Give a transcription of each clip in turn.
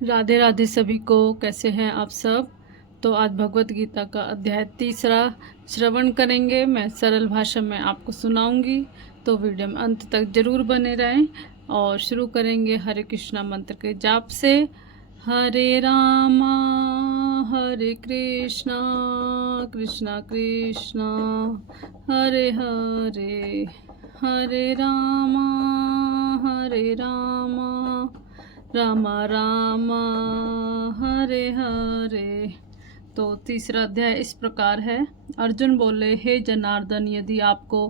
राधे राधे सभी को। कैसे हैं आप सब। तो आज भगवत गीता का अध्याय 3 श्रवण करेंगे। मैं सरल भाषा में आपको सुनाऊंगी, तो वीडियो में अंत तक जरूर बने रहें। और शुरू करेंगे हरे कृष्णा मंत्र के जाप से। हरे रामा हरे कृष्णा कृष्णा कृष्णा हरे हरे, हरे रामा रामा रामा हरे हरे। तो तीसरा अध्याय इस प्रकार है। अर्जुन बोले, हे जनार्दन, यदि आपको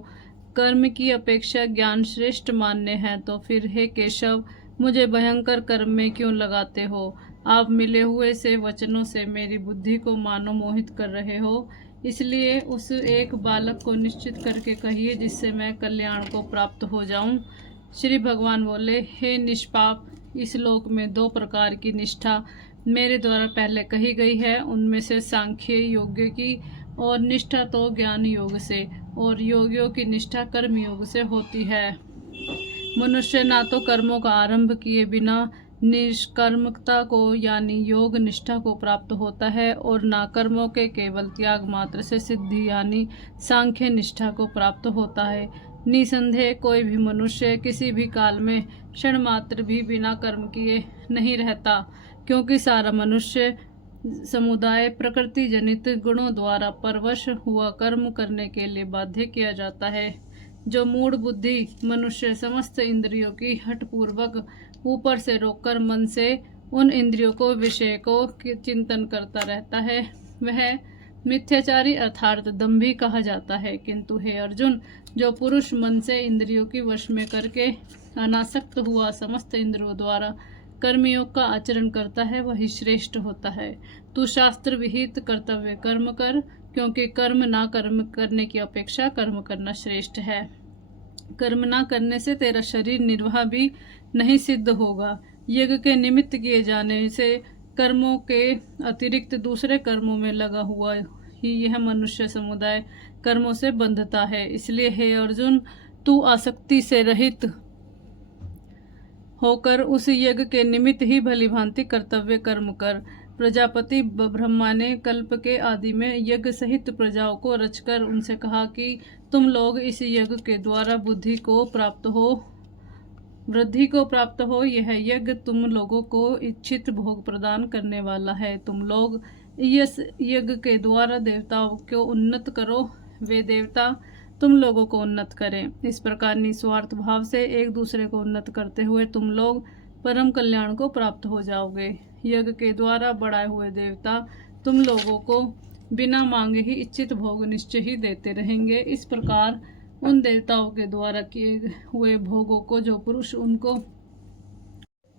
कर्म की अपेक्षा ज्ञान श्रेष्ठ मानने हैं तो फिर हे केशव, मुझे भयंकर कर्म में क्यों लगाते हो। आप मिले हुए से वचनों से मेरी बुद्धि को मानो मोहित कर रहे हो। इसलिए उस एक बालक को निश्चित करके कहिए जिससे मैं कल्याण को प्राप्त हो जाऊं। श्री भगवान बोले, हे निष्पाप, इस लोक में 2 प्रकार की निष्ठा मेरे द्वारा पहले कही गई है। उनमें से सांख्य योग की और निष्ठा तो ज्ञान योग से, और योगियों की निष्ठा कर्म योग से होती है। मनुष्य ना तो कर्मों का आरंभ किए बिना निष्कर्मता को यानी योग निष्ठा को प्राप्त होता है, और ना कर्मों के केवल त्याग मात्र से सिद्धि यानी सांख्य निष्ठा को प्राप्त होता है। निसंदेह कोई भी मनुष्य किसी भी काल में क्षण मात्र भी बिना कर्म किए नहीं रहता, क्योंकि सारा मनुष्य समुदाय प्रकृति जनित गुणों द्वारा परवश हुआ कर्म करने के लिए बाध्य किया जाता है। जो मूढ़ बुद्धि मनुष्य समस्त इंद्रियों की हठपूर्वक ऊपर से रोककर मन से उन इंद्रियों को विषय को चिंतन करता रहता है, वह मिथ्याचारी अर्थात दंभी कहा जाता है। किंतु हे अर्जुन, जो पुरुष मन से इंद्रियों की वश में करके अनासक्त हुआ समस्त इंद्रियों द्वारा कर्मयोग का आचरण करता है, वही श्रेष्ठ होता है। तू शास्त्र विहित कर्तव्य कर्म कर, क्योंकि कर्म ना कर्म करने की अपेक्षा कर्म करना श्रेष्ठ है। कर्म ना करने से तेरा शरीर निर्वाह भी नहीं सिद्ध होगा। यज्ञ के निमित्त किए जाने से कर्मों के अतिरिक्त दूसरे कर्मों में लगा हुआ ही यह मनुष्य समुदाय कर्मों से बंधता है। इसलिए हे अर्जुन, तू आसक्ति से रहित होकर उस यज्ञ के निमित्त ही भली भांति कर्तव्य कर्म कर। प्रजापति ब्रह्मा ने कल्प के आदि में यज्ञ सहित प्रजाओं को रचकर उनसे कहा कि तुम लोग इस यज्ञ के द्वारा वृद्धि को प्राप्त हो। यह यज्ञ तुम लोगों को इच्छित भोग प्रदान करने वाला है। तुम लोग इस यज्ञ के द्वारा देवताओं को उन्नत करो, वे देवता तुम लोगों को उन्नत करें। इस प्रकार निस्वार्थ भाव से एक दूसरे को उन्नत करते हुए तुम लोग परम कल्याण को प्राप्त हो जाओगे। यज्ञ के द्वारा बढ़ाए हुए देवता तुम लोगों को बिना मांगे ही इच्छित भोग निश्चय ही देते रहेंगे। इस प्रकार उन देवताओं के द्वारा किए हुए भोगों को जो पुरुष उनको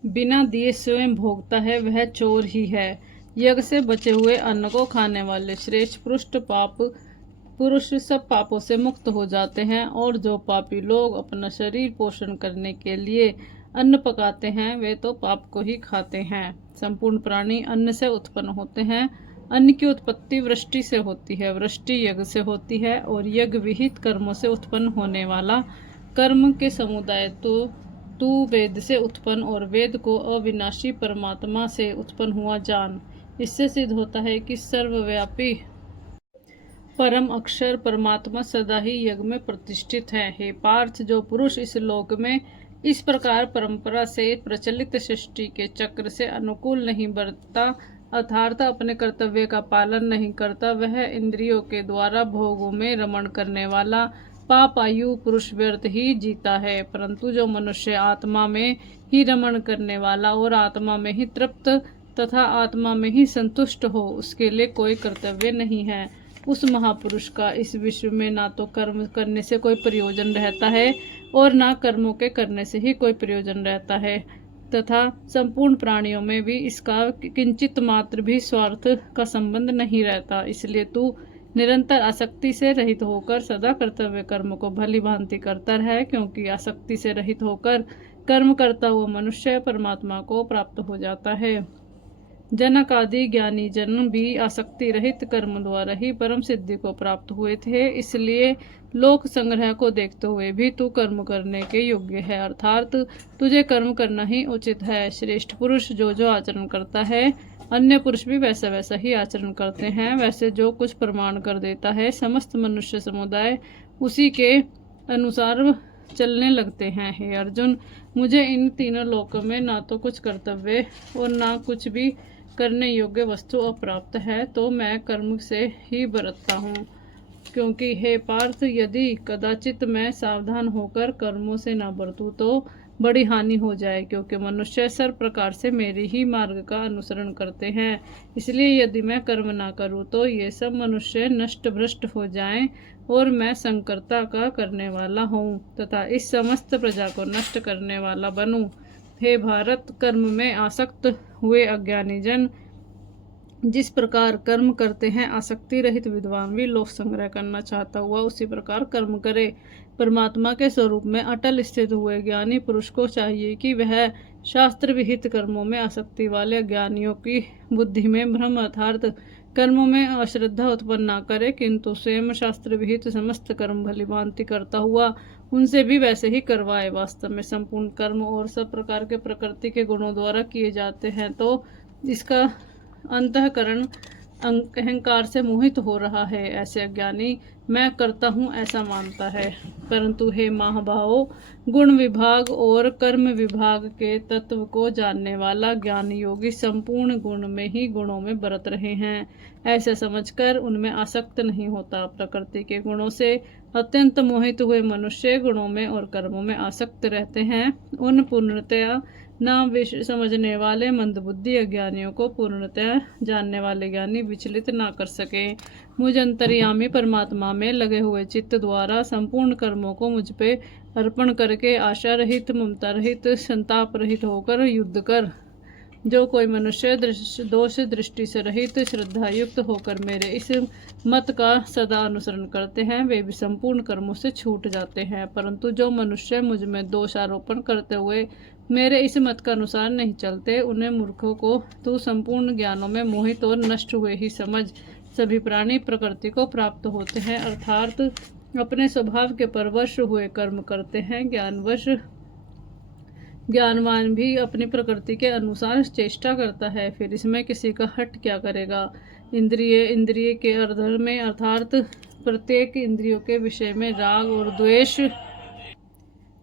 बिना दिए स्वयं भोगता है, वह चोर ही है। यज्ञ से बचे हुए अन्न को खाने वाले श्रेष्ठ पुरुष सब पापों से मुक्त हो जाते हैं। और जो पापी लोग अपना शरीर पोषण करने के लिए अन्न पकाते हैं, वे तो पाप को ही खाते हैं। संपूर्ण प्राणी अन्न से उत्पन्न होते हैं। अन्न की उत्पत्ति वृष्टि से होती है, वृष्टि यज्ञ से होती है, और यज्ञ विहित कर्मों से उत्पन्न होने वाला कर्म के समुदाय तो तू वेद से उत्पन्न और वेद को अविनाशी परमात्मा से उत्पन्न हुआ जान। इससे सिद्ध होता है कि सर्वव्यापी परम अक्षर परमात्मा सदा ही यज्ञ में प्रतिष्ठित है। हे पार्थ, जो पुरुष इस लोक में इस प्रकार परंपरा से प्रचलित सृष्टि के चक्र से अनुकूल नहीं बरतता अर्थात अपने कर्तव्य का पालन नहीं करता, वह इंद्रियों के द्वारा भोगों में रमण करने वाला पापायु पुरुष व्यर्थ ही जीता है। परंतु जो मनुष्य आत्मा में ही रमण करने वाला और आत्मा में ही तृप्त तथा आत्मा में ही संतुष्ट हो, उसके लिए कोई कर्तव्य नहीं है। उस महापुरुष का इस विश्व में ना तो कर्म करने से कोई प्रयोजन रहता है और ना कर्मों के करने से ही कोई प्रयोजन रहता है, तथा संपूर्ण प्राणियों में भी इसका किंचित मात्र भी स्वार्थ का संबंध नहीं रहता। इसलिए तू निरंतर आसक्ति से रहित होकर सदा कर्तव्य कर्म को भली भांति करता रहे, क्योंकि आसक्ति से रहित होकर कर्म करता हुआ मनुष्य परमात्मा को प्राप्त हो जाता है। जनक आदि ज्ञानी जन भी आसक्ति रहित कर्म द्वारा ही परम सिद्धि को प्राप्त हुए थे। इसलिए लोक संग्रह को देखते हुए भी तू कर्म करने के योग्य है, अर्थात तुझे कर्म करना ही उचित है। श्रेष्ठ पुरुष जो जो आचरण करता है, अन्य पुरुष भी वैसा वैसा ही आचरण करते हैं। वैसे जो कुछ प्रमाण कर देता है, समस्त मनुष्य समुदाय उसी के अनुसार चलने लगते हैं। हे अर्जुन, मुझे इन तीनों लोकों में ना तो कुछ कर्तव्य और ना कुछ भी करने योग्य वस्तु अप्राप्त है, तो मैं कर्म से ही बरतता हूँ। क्योंकि हे पार्थ, यदि कदाचित मैं सावधान होकर कर्मों से न बरतूं तो बड़ी हानि हो जाए, क्योंकि मनुष्य सर्व प्रकार से मेरे ही मार्ग का अनुसरण करते हैं। इसलिए यदि मैं कर्म ना करूं तो ये सब मनुष्य नष्ट भ्रष्ट हो जाएं और मैं संकर्ता का करने वाला हूँ तथा इस समस्त प्रजा को नष्ट करने वाला बनूं। हे भारत, कर्म में आसक्त हुए अज्ञानी जन जिस प्रकार कर्म करते हैं, आसक्ति रहित विद्वान भी लोक संग्रह करना चाहता हुआ उसी प्रकार कर्म करे। परमात्मा के स्वरूप में अटल स्थित हुए ज्ञानी पुरुष को चाहिए कि वह शास्त्र विहित कर्मों में आसक्ति वाले अज्ञानियों की बुद्धि में भ्रम अर्थात कर्मों में अश्रद्धा उत्पन्न न करे, किंतु स्वयं शास्त्र विहित समस्त कर्म भली भांति करता हुआ उनसे भी वैसे ही करवाए। वास्तव में संपूर्ण कर्म और सब प्रकार के प्रकृति के गुणों द्वारा किए जाते हैं, तो इसका अंतःकरण अहंकार से मोहित हो रहा है। ऐसे अज्ञानी मैं करता हूँ ऐसा मानता है। परंतु हे महाभावों, गुण विभाग और कर्म विभाग के तत्व को जानने वाला ज्ञान योगी संपूर्ण गुण में ही गुणों में बरत रहे हैं, ऐसे समझकर उनमें आसक्त नहीं होता। प्रकृति के गुणों से अत्यंत मोहित हुए मनुष्य गुणों में और कर्मों में आसक्त रहते हैं। उन पूर्णतया न समझने वाले मंदबुद्धि अज्ञानियों को पूर्णतः जानने वाले ज्ञानी विचलित ना कर सके। मुझ अंतर्यामी परमात्मा में लगे हुए चित्त द्वारा संपूर्ण कर्मों को मुझ पे अर्पण करके आशा रहित, ममता रहित, संताप रहित होकर युद्ध कर। जो कोई मनुष्य दोष दृष्टि से रहित श्रद्धायुक्त होकर मेरे इस मत का सदा अनुसरण करते हैं, वे भी संपूर्ण कर्मों से छूट जाते हैं। परंतु जो मनुष्य मुझ में दोष आरोपण करते हुए मेरे इस मत का अनुसार नहीं चलते, उन्हें मूर्खों को तू संपूर्ण ज्ञानों में मोहित और नष्ट हुए ही समझ। सभी प्राणी प्रकृति को प्राप्त होते हैं, अर्थात अपने स्वभाव के परवश हुए कर्म करते हैं। ज्ञानवान भी अपनी प्रकृति के अनुसार चेष्टा करता है, फिर इसमें किसी का हट क्या करेगा। इंद्रिय के अर्धर में अर्थात प्रत्येक इंद्रियों के विषय में राग और द्वेष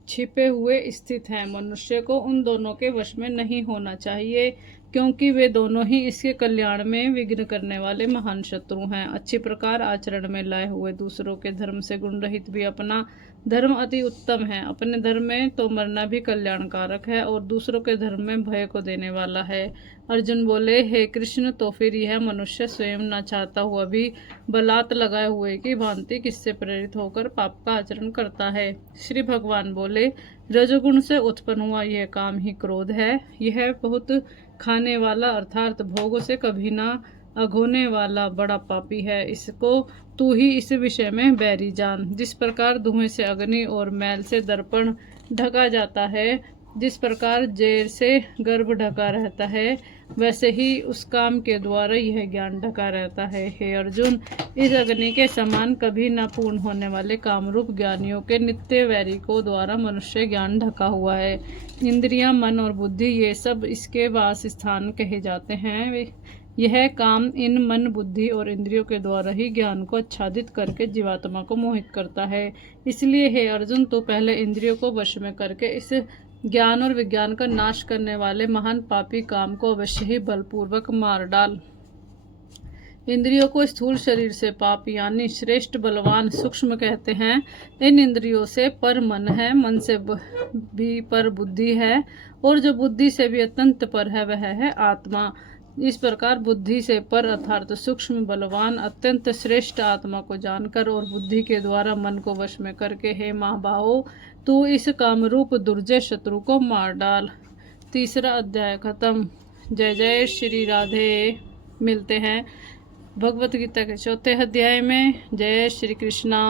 छिपे हुए स्थित हैं। मनुष्य को उन दोनों के वश में नहीं होना चाहिए, क्योंकि वे दोनों ही इसके कल्याण में विघ्न करने वाले महान शत्रु हैं। अच्छी प्रकार आचरण में लाए हुए दूसरों के धर्म से गुण रहित भी अपना धर्म अति उत्तम है। अपने धर्म में तो मरना भी कल्याणकारक है और दूसरों के धर्म में भय को देने वाला है। अर्जुन बोले, हे कृष्ण, तो फिर यह मनुष्य स्वयं न चाहता हुआ भी बलात् लगाए हुए की भांति किससे प्रेरित होकर पाप का आचरण करता है। श्री भगवान बोले, रजोगुण से उत्पन्न हुआ यह काम ही क्रोध है। यह बहुत खाने वाला अर्थात भोगों से कभी ना अघोने वाला बड़ा पापी है। इसको तू ही इस विषय में बैरी जान। जिस प्रकार धुएं से अग्नि और मैल से दर्पण ढका जाता है, जिस प्रकार जेर से गर्भ ढका रहता है, वैसे ही उस काम के द्वारा यह ज्ञान ढका रहता है। हे अर्जुन, इस अग्नि के समान कभी न पूर्ण होने वाले कामरूप ज्ञानियों के नित्य वैरी को द्वारा मनुष्य ज्ञान ढका हुआ है। इंद्रियां, मन और बुद्धि ये सब इसके वास स्थान कहे जाते हैं। यह काम इन मन, बुद्धि और इंद्रियों के द्वारा ही ज्ञान को आच्छादित करके जीवात्मा को मोहित करता है। इसलिए हे अर्जुन, तो पहले इंद्रियों को वश में करके इस ज्ञान और विज्ञान का नाश करने वाले महान पापी काम को अवश्य ही बलपूर्वक मार डाल। इंद्रियों को स्थूल शरीर से पाप यानी श्रेष्ठ, बलवान, सूक्ष्म कहते हैं। इन इंद्रियों से पर मन है, मन से भी पर बुद्धि है, और जो बुद्धि से भी अत्यंत पर है वह है आत्मा। इस प्रकार बुद्धि से पर अर्थात सूक्ष्म, बलवान, अत्यंत श्रेष्ठ आत्मा को जानकर और बुद्धि के द्वारा मन को वश में करके हे महाबाहो, तू इस कामरूप दुर्जय शत्रु को मार डाल। तीसरा अध्याय खत्म। जय जय श्री राधे। मिलते हैं भगवत गीता के चौथे अध्याय में। जय श्री कृष्णा।